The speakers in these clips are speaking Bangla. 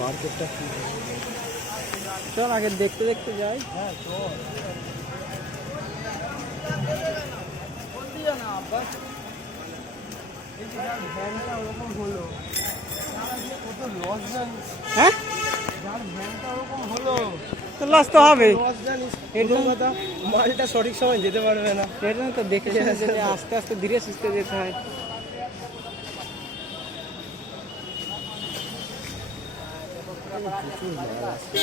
মার্কেটটা চল আগে দেখতে দেখতে যাই। হ্যাঁ চল। ভ্যানটা ওরকম হলো, কত লস জানিস? হ্যাঁ যার ভ্যানটা ওরকম হলো তো লস তো হবে, লস জানিস। এর কথা মালটা সঠিক সময় যেতে পারবে না। এর জন্য তো দেখে আস্তে আস্তে ধীরে সুস্থে যেতে হয়। প্রচুর মাল আছে।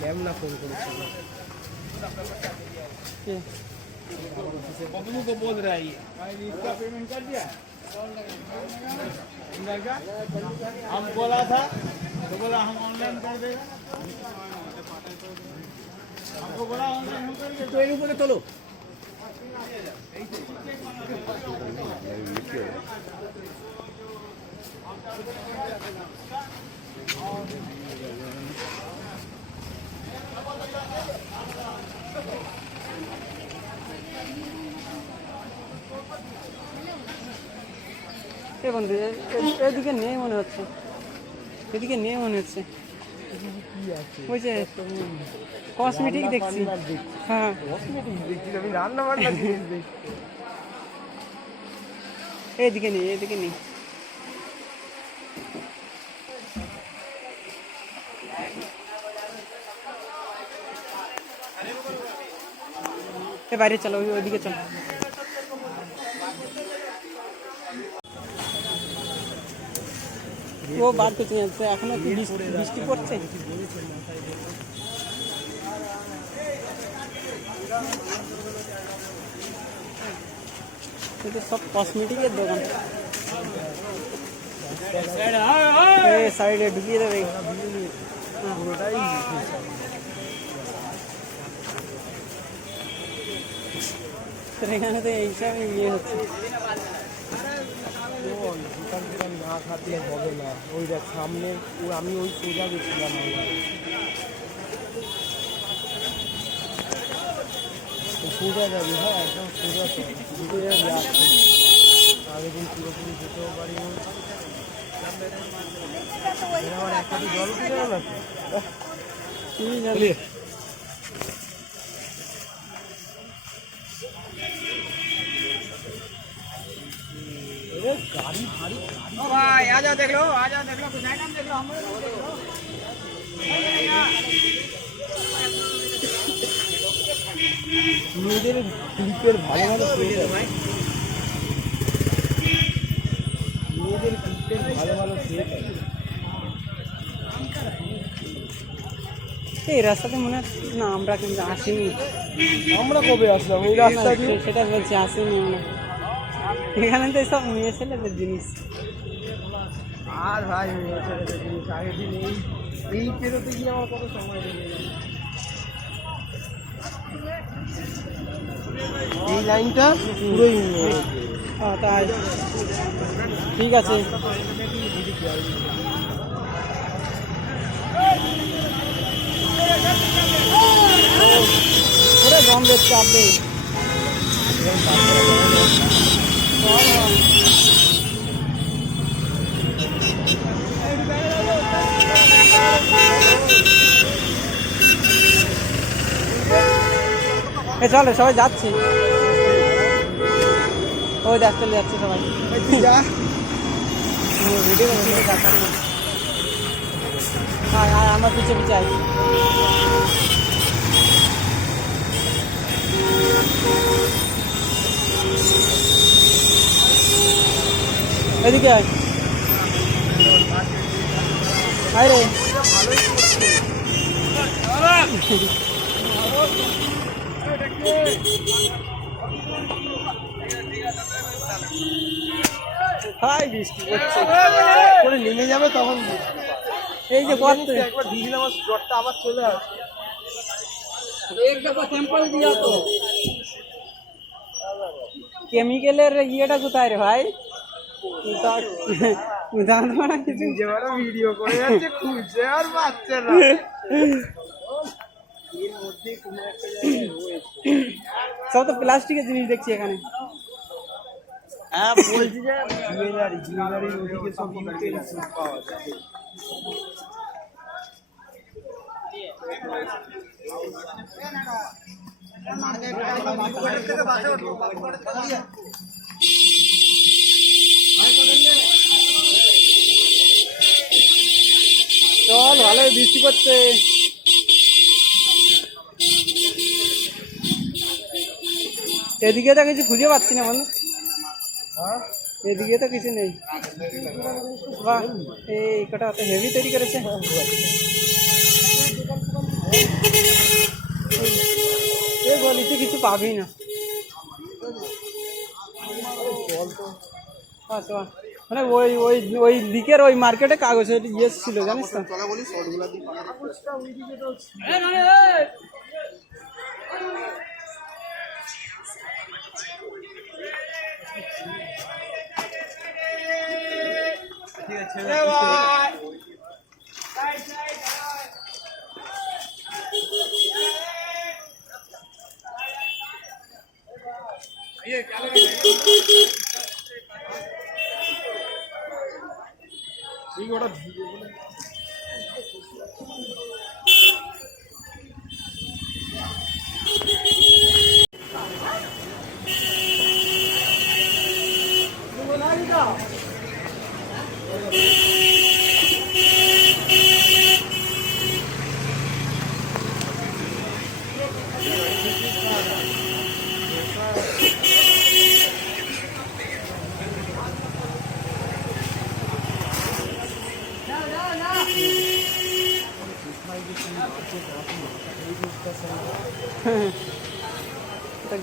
জ্যাম না ফোন করেছিল बबलू को बोल रहा है भाई इसका पेमेंट कर दिया हम बोला था तो बोला हम ऑनलाइन कर देगा हमको बोला ऑनलाइन हम कर देंगे तो एक ऊपर चलो বন্ধু এদিকে নেই মনে হচ্ছে, এদিকে নেই মনে হচ্ছে। ওই যে কসমেটিক দেখছি। হ্যাঁ কসমেটিক দেখছি, আমি রান্না বান্না জিনিস দেখছি। এদিকে নেই, এদিকে নেই। বাইরে চলো, ওইদিকে চলো। ও বাদ করতে যাচ্ছে, এখনো কি বৃষ্টি পড়ছে? এটা সব কসমেটিকের দোকান, সাইডে ঢুকিয়ে দেবে পুরোটাই। এখানে তো এইসব ইয়ে হচ্ছে। দোকান দোকান না থাকলে হবে না। ওই দেখ সামনে আমি ওই সোজা গেছিলাম, সোজা যাবি। হ্যাঁ একদম সোজা তো যেতে যাবি আসছে। আগের দিন পুরোপুরি যেতেও পারি আমার একটা তো জল উঠে গেল নাকি কি জানি। गाड़ी भारी भाई आ जाओ, देख लो, आ जाओ, देख लो, कुछ आइटम देख लो, हम लोग देख लो। মেয়েদের ক্লিপের ভালো ভালো সেট আছে, মেয়েদের ক্লিপের ভালো ভালো সেট আছে। এই রাস্তাতে মনে হচ্ছে না আমরা কিন্তু আসিনি। আমরা কবে আসলাম এই রাস্তা দিয়ে? সেটা বলছি, আসিনি আমরা। এখানে তো সব মেয়ে ছেলেদের জিনিস। আর ভাই মেয়ে ছেলেদের জিনিস আগের দিন এই পেরোতে গিয়ে আমার কত সময় লেগে গেল। এই লাইনটা পুরোই তাই ঠিক আছে। পুরো গন্ধের চাপ নেই। চলে সবাই যাচ্ছে, ওই দেখ চলে যাচ্ছে সবাই। ভিডিও যাচ্ছে না। হ্যাঁ আমার পিছিয়ে পিছিয়ে আছি। এদিকে আয়, আয় রে। ভাই বৃষ্টি পড়ছে, করে নেমে যাবে তখন এই যে করতে একবার দিয়ে দিলে আমার জ্বরটা আবার চলে আসে। एक दफा सैंपल दिया तो কেমিক্যালের ইয়েটা কোথায় রে ভাই? জানবো না কিছু। ভিডিও করে যাচ্ছে, খুঁজছে আর পাচ্ছে না। এর মধ্যে কোনো একটা জায়গায় রয়েছে। সব তো প্লাস্টিকের জিনিস দেখছি এখানে। হ্যাঁ বলছি যে জুয়েলারির ওদিকে সব ইউটেন্সিলস পাওয়া যায়। চল, ভালোই বৃষ্টি পড়ছে। এদিকে তো কিছু খুঁজে পাচ্ছি না বন্ধু। এদিকে তো কিছু নেই। বাহ, এই কটা তো হেভি তৈরি করেছে। এই গলিতে কিছু পাবি না। আচ্ছা, মানে ওই ওই ওই দিকের ওই মার্কেটে কাগজের ইয়ে ছিল জানিস তো।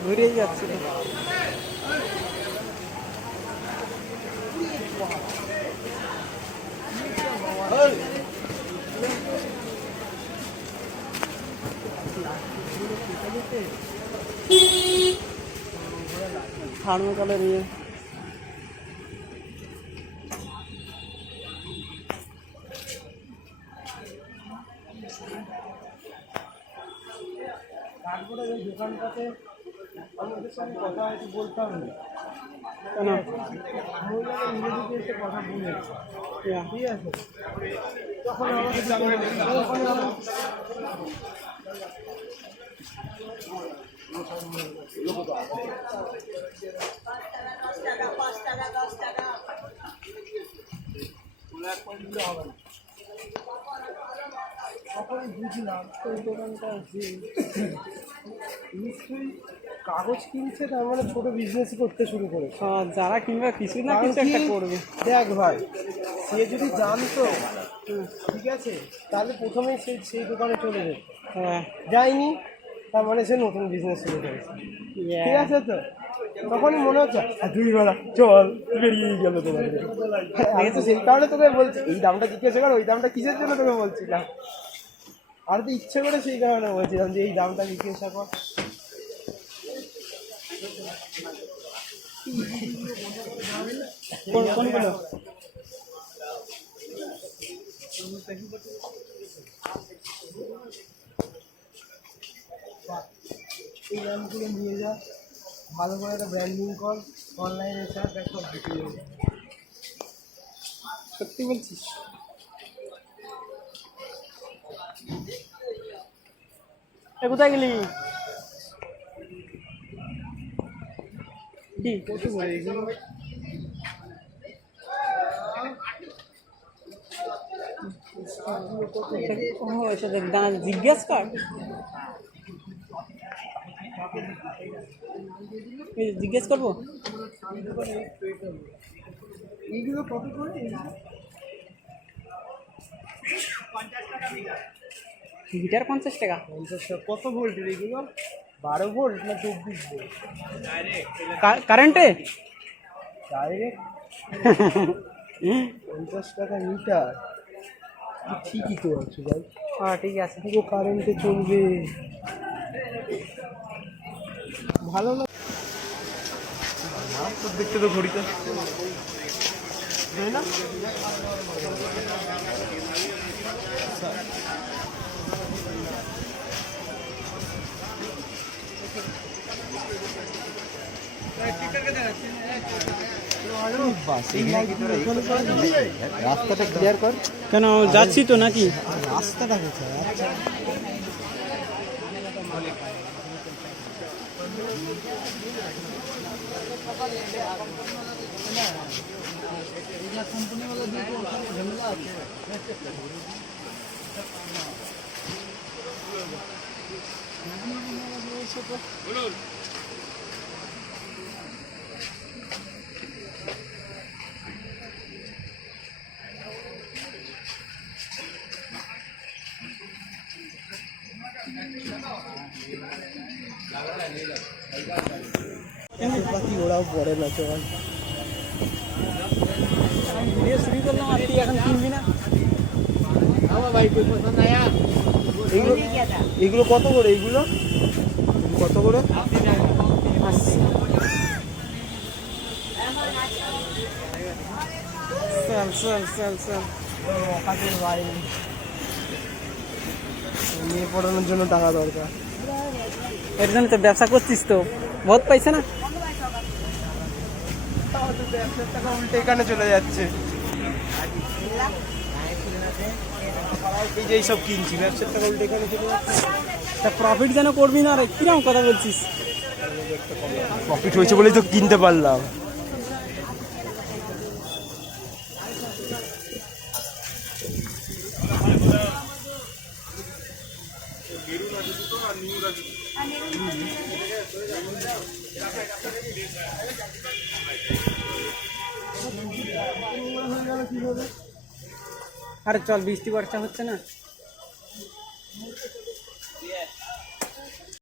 ঘুরেই যাচ্ছিল। থার্মোকলের ইয়ে তারপরে ওই দোকানটাতে আমাদের সঙ্গে কথা হয়তো বলতাম না, কেন? মহিলারা ইংরেজিতে এসে কথা বলেছে, ঠিক আছে? তখন আমাকে তখন বুঝলাম ওই দোকানটা নিশ্চয়ই কাগজ কিনছে, তার মানে ছোট বিজনেস করতে শুরু করেছে। যারা কিনবে কিছু না কারণ কিছু কি, একটা করবে। দেখ ভাই, সে যদি জানতো ঠিক আছে তাহলে প্রথমেই সেই দোকানে চলে যেত। হ্যাঁ, যায়নি, তার মানে সে নতুন বিজনেস শুরু করেছে, ঠিক আছে? তো তখনই মনে হচ্ছে তুই বেড়া চল, বেরিয়েই গেল তোমার। সেই কারণে তোকে বলছি এই দামটা জিজ্ঞাসা কর, ওই দামটা কিসের জন্য তোকে বলছিলাম, আর তো ইচ্ছে করে সেই কারণে বলছিলাম যে এই দামটা জিজ্ঞাসা কর। কোনগুলো? এই দামগুলো নিয়ে যা, ভালো করে একটা ব্র্যান্ডিং কর, অনলাইনে চাপ, দেখ সব বিক্রি হয়ে যাবে। সত্যি বলছিস? কোথায় গেলি? কি কত করে এগুলো? জিজ্ঞেস কর, জিজ্ঞেস করবো। এইগুলো কত করে? গিটার 50 টাকা। 50 টাকা। কত ভোল্টের এগুলো? 12 ভোল্ট না 24 ভোল্ট? কারেন্টে ডাইরেক্ট 50 টাকা মিটার। ঠিকই তো আছে ভাই। হ্যাঁ ঠিক আছে, পুরো কারেন্টে চলবে, ভালো না? তোর দেখতে তো ঘড়িতে তাই না? রাস্তাটা ক্লিয়ার কর। কেন যাচ্ছি তো নাকি? রাস্তাটা কোথায়? আচ্ছা পাতি ওরাও পড়ে না চল। ভিডিও শুরু করলাম আর তুই এখন কিনবি না? এগুলো এগুলো কত করে? এইগুলো কত করে? চল চল চল চল। কাজের বাইরে মেয়ে পড়ানোর জন্য টাকা দরকার। এর জন্য তো ব্যবসা করছিস তো, বহুত পাইছে না? ব্যবসার টাকা উল্টে এখানে চলে যাচ্ছে। এই যে এইসব কিনছি, ব্যবসার টাকা উল্টে এখানে চলে যাচ্ছে। তা প্রফিট যেন করবি না রে, কিরকম কথা বলছিস? প্রফিট হয়েছে বলেই তো কিনতে পারলাম। আরে চল, বৃষ্টি বর্ষা হচ্ছে না?